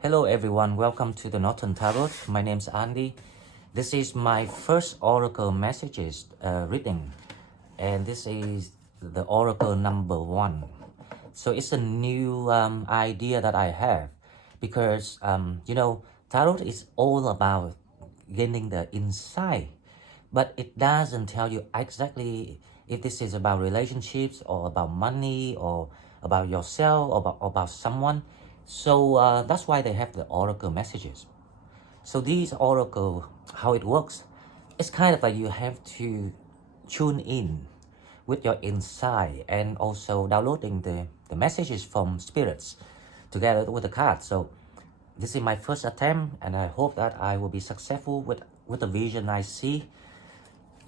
Hello everyone, welcome to the Northern Tarot. My name is Andy. This is my first Oracle Messages reading, and this is the Oracle number 1. So it's a new idea that I have because, Tarot is all about gaining the insight, but it doesn't tell you exactly if this is about relationships or about money or about yourself or about someone. So that's why they have the Oracle messages. So these Oracle, how it works, it's kind of like you have to tune in with your insight and also downloading the messages from spirits together with the cards. So this is my first attempt and I hope that I will be successful with the vision I see.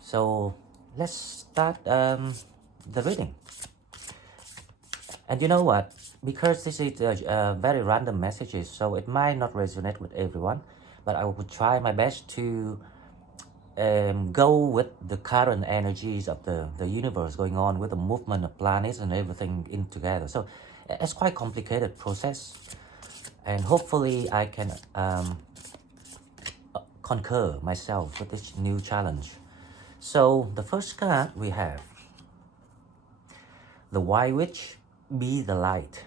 So let's start the reading. And you know what? Because this is very random messages, so it might not resonate with everyone, but I will try my best to go with the current energies of the universe going on with the movement of planets and everything in together. So it's quite complicated process, and hopefully I can conquer myself with this new challenge. So the first card we have, the White Witch, be the light.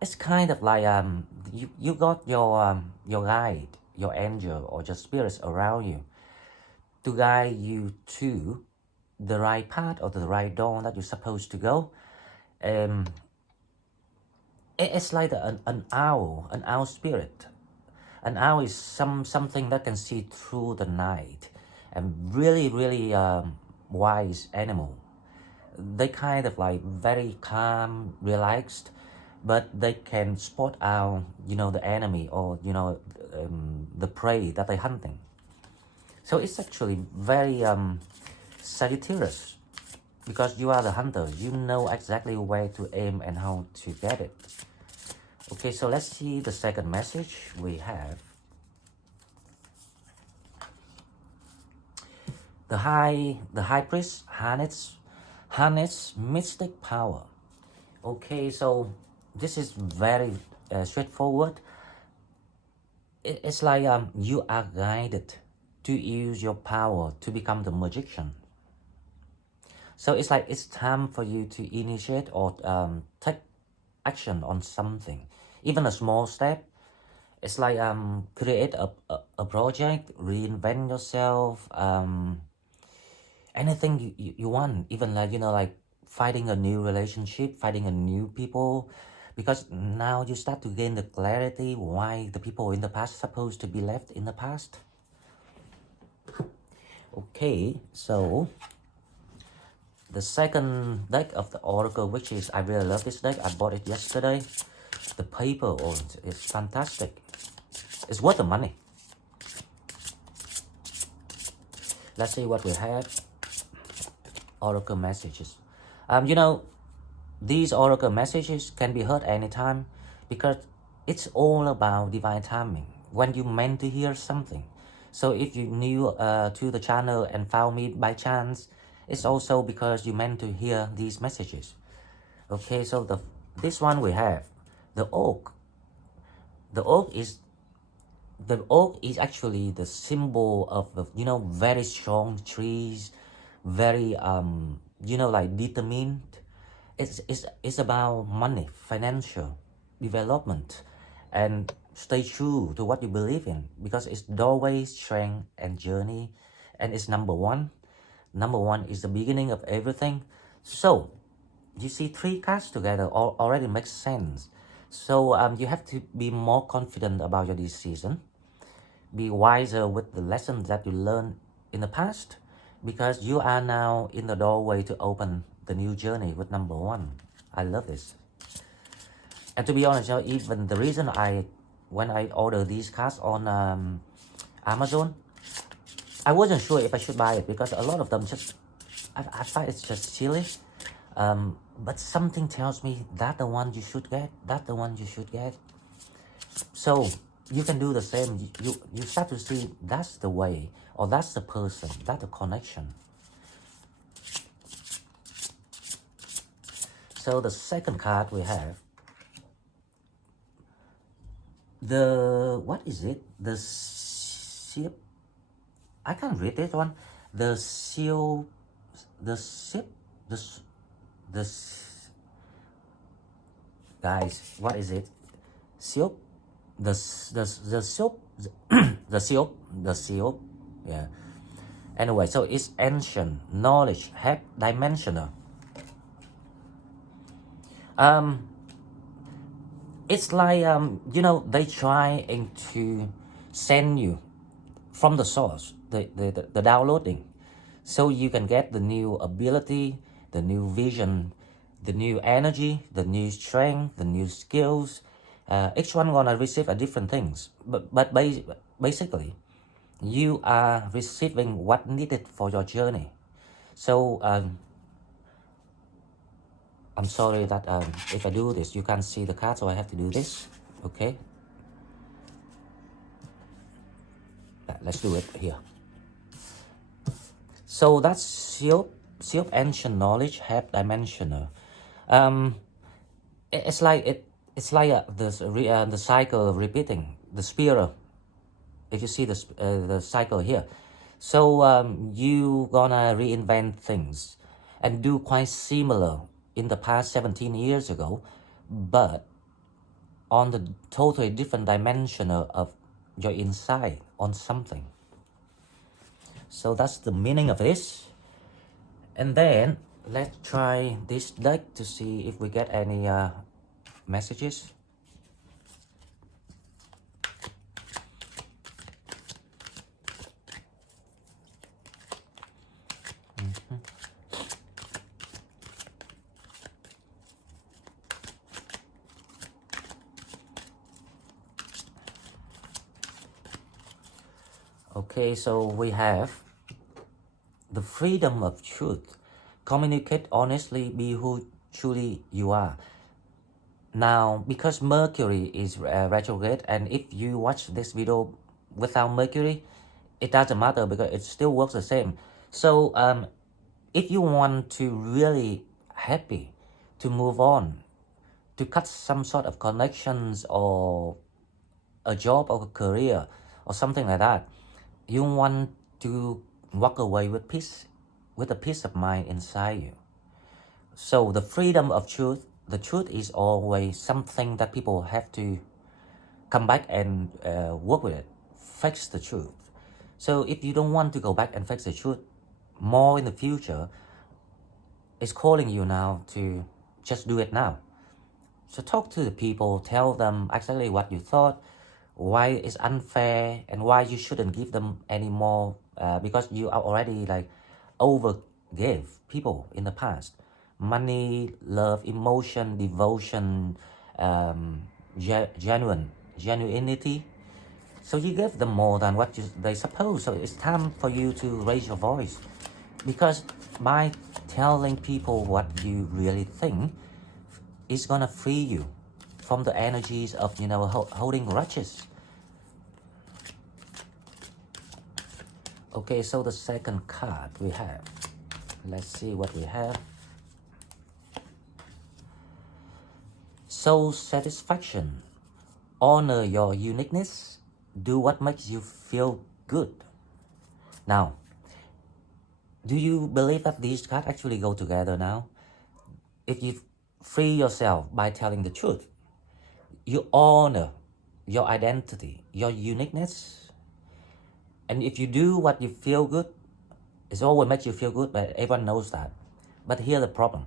It's kind of like you got your guide, your angel or your spirits around you to guide you to the right path or the right door that you're supposed to go. It's like an owl spirit. An owl is something that can see through the night and really wise animal. They kind of like very calm, relaxed, but they can spot out, the enemy or, the prey that they're hunting. So it's actually very Sagittarius, because you are the hunter. You know exactly where to aim and how to get it. Okay, so let's see the second message we have. The High Priest harness mystic power. Okay, so this is very straightforward. It's like you are guided to use your power to become the magician. So it's like it's time for you to initiate or take action on something, even a small step. It's like create a project, reinvent yourself, anything you want, even like like finding a new relationship, finding a new people, because now you start to gain the clarity why the people in the past supposed to be left in the past. Okay, so the second deck of the Oracle, which is, I really love this deck. I bought it yesterday. The paper is fantastic. It's worth the money. Let's see what we have. Oracle messages. These Oracle messages can be heard anytime because it's all about divine timing when you meant to hear something. So if you new to the channel and found me by chance, it's also because you meant to hear these messages. Okay, so this one we have the oak. The oak is actually the symbol of very strong trees, very like determined. It's about money, financial development, and stay true to what you believe in, because it's doorway, strength, and journey, and it's number 1. Number 1 is the beginning of everything. So you see 3 cards together already makes sense. So you have to be more confident about your decision, be wiser with the lessons that you learned in the past, because you are now in the doorway to open the new journey with number 1. I love this. And to be honest, even the reason when I ordered these cards on Amazon, I wasn't sure if I should buy it, because a lot of them I find it's just silly. But something tells me that the one you should get. So you can do the same. You start to see that's the way, or that's the person, that's the connection. So the second card we have, what is it? The ship. I can't read this one. The seal, the ship, the s- the s- guys. What is it? Silk, the silk, the silk, the silk. Yeah. Anyway, so it's ancient knowledge, heck, dimensional. Um, it's like they trying to send you from the source, the downloading, so you can get the new ability, the new vision, the new energy, the new strength, the new skills. Each one gonna receive a different things, but basically, you are receiving what needed for your journey. So I'm sorry that if I do this, you can't see the card, so I have to do this. Okay, let's do it here. So that's shield ancient knowledge, have dimensional. Um, it's like the cycle repeating, the spiral. If you see the cycle here, so you gonna reinvent things and do quite similar in the past 17 years ago, but on the totally different dimension of your insight on something. So that's the meaning of this. And then let's try this deck to see if we get any messages. Okay, so we have the freedom of truth. Communicate honestly, be who truly you are. Now, because Mercury is retrograde, and if you watch this video without Mercury, it doesn't matter because it still works the same. So if you want to really happy, to move on, to cut some sort of connections or a job or a career or something like that, you want to walk away with peace, with a peace of mind inside you. So the freedom of truth, the truth is always something that people have to come back and work with it, fix the truth. So if you don't want to go back and fix the truth more in the future, it's calling you now to just do it now. So talk to the people, tell them exactly what you thought, why it's unfair, and why you shouldn't give them any more because you are already like over gave people in the past money, love, emotion, devotion, genuinity. So you gave them more than what they suppose. So it's time for you to raise your voice, because by telling people what you really think, it's gonna free you from the energies of holding grudges. Okay, so the second card we have, let's see what we have. Soul satisfaction. Honor your uniqueness. Do what makes you feel good. Now, do you believe that these cards actually go together now? If you free yourself by telling the truth, you honor your identity, your uniqueness. And if you do what you feel good, it's always makes you feel good, but everyone knows that. But here's the problem.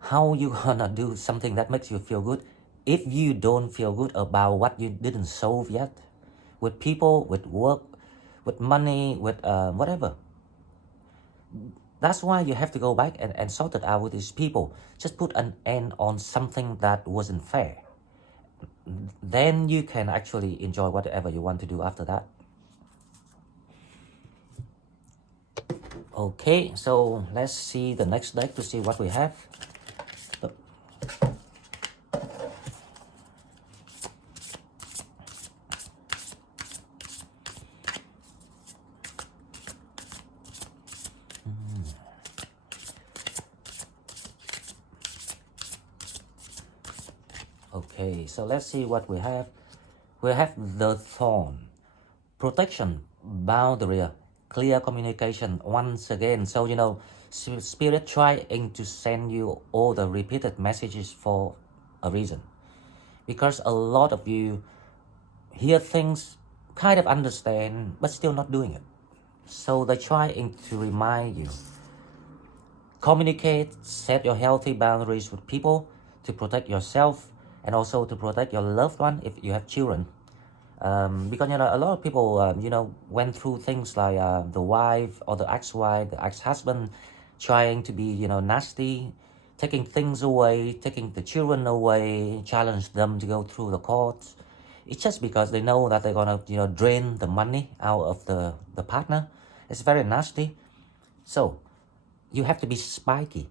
How you gonna do something that makes you feel good if you don't feel good about what you didn't solve yet? With people, with work, with money, with whatever. That's why you have to go back and sort it out with these people. Just put an end on something that wasn't fair. Then you can actually enjoy whatever you want to do after that. Okay, so let's see the next deck to see what we have. Okay, so let's see what we have. We have the thorn, protection, boundary, clear communication once again. So, you know, Spirit trying to send you all the repeated messages for a reason. Because a lot of you hear things, kind of understand, but still not doing it. So they're trying to remind you. Communicate, set your healthy boundaries with people to protect yourself and also to protect your loved one if you have children. Because you know a lot of people you know went through things like the wife or the ex-wife, the ex-husband trying to be, you know, nasty, taking things away, taking the children away, challenge them to go through the courts. It's just because they know that they're gonna, you know, drain the money out of the partner. It's very nasty. So you have to be spiky,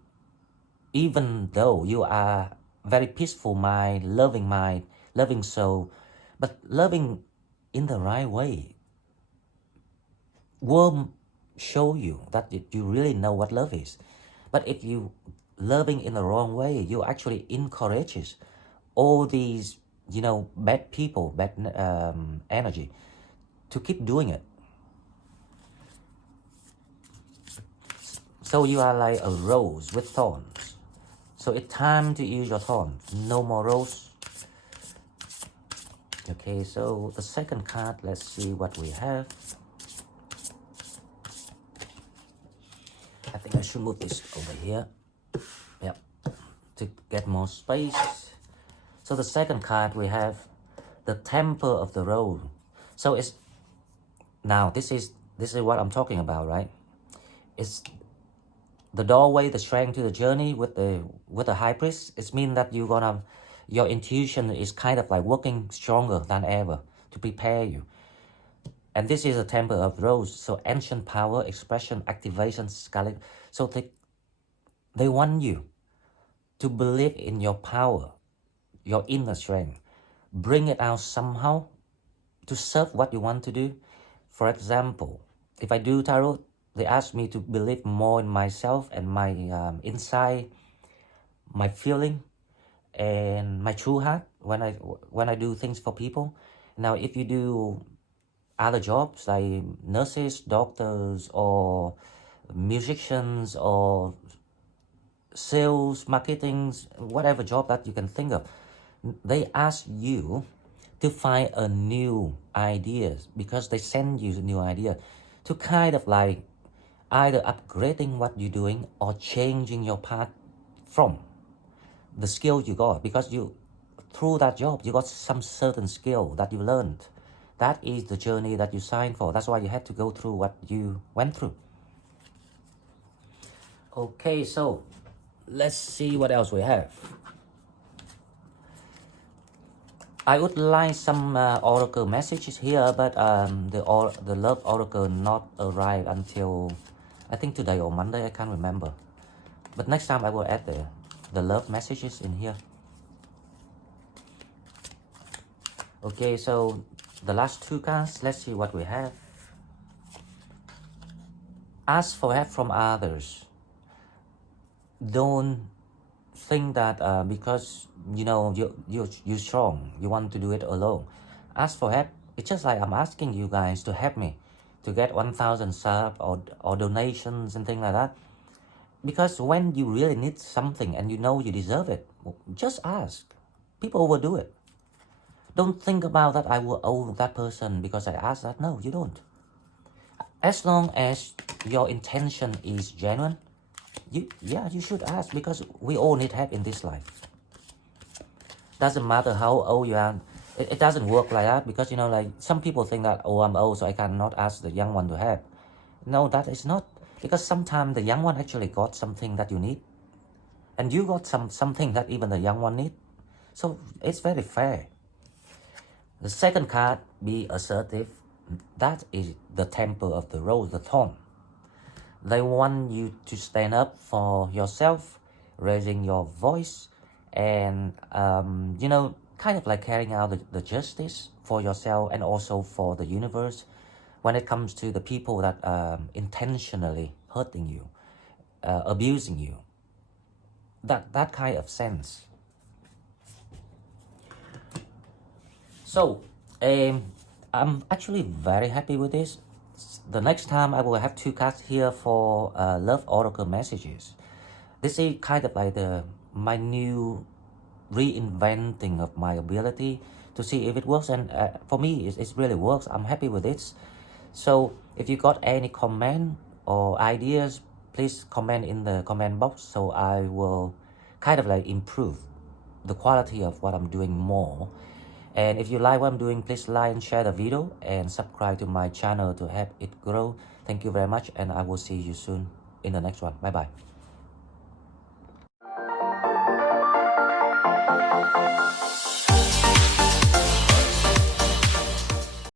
even though you are very peaceful mind, loving soul, but loving in the right way will show you that you really know what love is. But if you loving in the wrong way, you actually encourages all these, you know, bad people, bad energy to keep doing it. So you are like a rose with thorns. So it's time to use your thorns. No more rose. Okay, so the second card, let's see what we have. I think I should move this over here. Yep, to get more space. So the second card we have the Temple of the Rose. So it's now this is what I'm talking about, right? It's the doorway, the strength to the journey with the High Priest. It means that your intuition is kind of like working stronger than ever to prepare you. And this is a Temple of Rose. So ancient power, expression, activation, scarlet. So they want you to believe in your power, your inner strength. Bring it out somehow to serve what you want to do. For example, if I do tarot, they ask me to believe more in myself and my inside, my feeling, and my true heart when I do things for people. Now, if you do other jobs like nurses, doctors, or musicians, or sales, marketing, whatever job that you can think of, they ask you to find a new ideas because they send you a new idea to kind of like either upgrading what you're doing or changing your path from the skill you got, because you through that job you got some certain skill that you learned. That is the journey that you signed for. That's why you had to go through what you went through. Okay, so let's see what else we have. I would like some oracle messages here, but the love oracle not arrived until I think today or Monday. I can't remember. But next time I will add the love messages in here. Okay, so the last two cards. Let's see what we have. Ask for help from others. Don't think that because you know you're strong, you want to do it alone. Ask for help. It's just like I'm asking you guys to help me to get 1,000 subs or donations and things like that. Because when you really need something and you know you deserve it, just ask. People will do it. Don't think about that I will owe that person because I asked that. No, you don't. As long as your intention is genuine, you should ask, because we all need help in this life. Doesn't matter how old you are. It doesn't work like that, because you know, like some people think that, oh, I'm old so I cannot ask the young one to help. No, that is not, because sometimes the young one actually got something that you need, and you got something that even the young one need. So it's very fair. The second card, be assertive. That is the Temple of the Rose, the thorn. They want you to stand up for yourself, raising your voice, and you know, kind of like carrying out the justice for yourself and also for the universe when it comes to the people that intentionally hurting you, abusing you. That kind of sense. So I'm actually very happy with this. The next time I will have two cards here for love oracle messages. This is kind of like my new reinventing of my ability to see if it works, and for me it really works. I'm happy with it. So if you got any comment or ideas, please comment in the comment box, so I will kind of like improve the quality of what I'm doing more. And if you like what I'm doing, please like and share the video and subscribe to my channel to help it grow. Thank you very much, and I will see you soon in the next one. Bye bye.